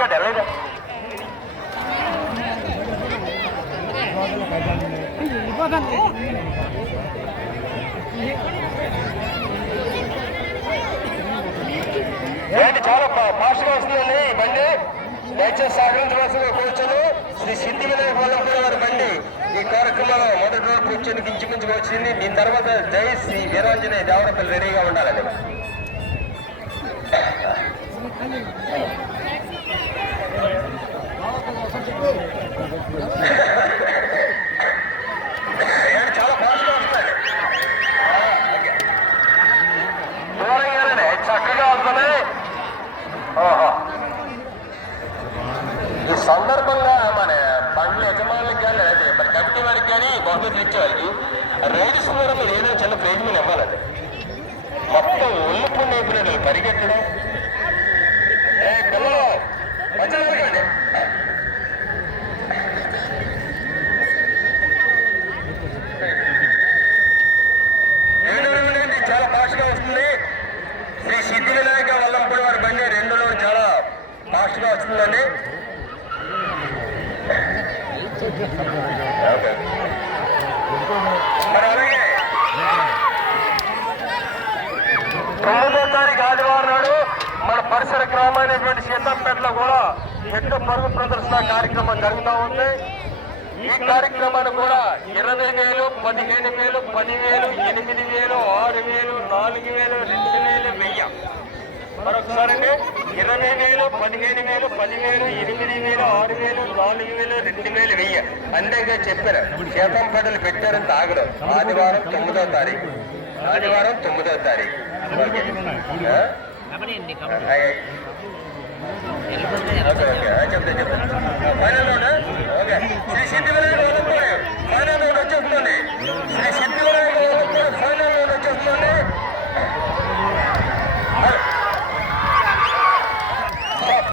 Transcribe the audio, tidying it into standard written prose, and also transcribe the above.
Ticket లేదా ఏంటి చాలా ఫాస్ట్గా వస్తుందండి ఈ బండి. దయచేసి సహకరించవలసిందిగా కూర్చొని శ్రీ సిద్ధి వినాయక వల్లంపూడి వారి బండి ఈ కార్యక్రమంలో మొదటి రోజు కూర్చొని కించుకుంచుకు వచ్చింది. దీని తర్వాత జై శ్రీ వీరాంజనేయ దేవరపల్లి రెడీగా ఉండాలండి. చాలా ఫాస్ట్గా వస్తాయి, దూరంగానే చక్కగా వస్తున్నాయి. ఈ సందర్భంగా మన బండ్ల యజమానులకు కానీ మరి కమిటీ వారికి కానీ బహుమతులు ఇచ్చేవారికి రైతు సమయంలో ఏదైనా చిన్న ప్రేమలు ఇవ్వాలండి. మొత్తం ఒళ్ళుపు నేర్పినట్లు పరిగెత్తడం పిల్లలు మధ్యలో పెట్టండి. చాలా ఫాస్ట్గా వస్తుంది. శ్రీ సిద్ధి వినాయక వల్లంపూడి వారి బండి రెండులో చాలా ఫాస్ట్గా వస్తుందండి. మరి అలాగే 9వ తారీఖు ఆదివారం నాడు మన పరిసర గ్రామైనటువంటి సీతంపేటలో కూడా ఎన్నో పరుగు ప్రదర్శన కార్యక్రమం జరుగుతూ ఉంది. ఈ కార్యక్రమాన్ని కూడా 20,000, 15,000, 10,000, 8,000, 6,000, 4,000, 2,000, 1,000. మరొకసారి అండి 20,000, 15,000, 10,000, 8,000, 6,000, 4,000, 2,000, 1,000 అంతేగా చెప్పారు. సీతంపేటలు పెట్టారని తాగడం. ఆదివారం 9వ తారీఖు ఓకే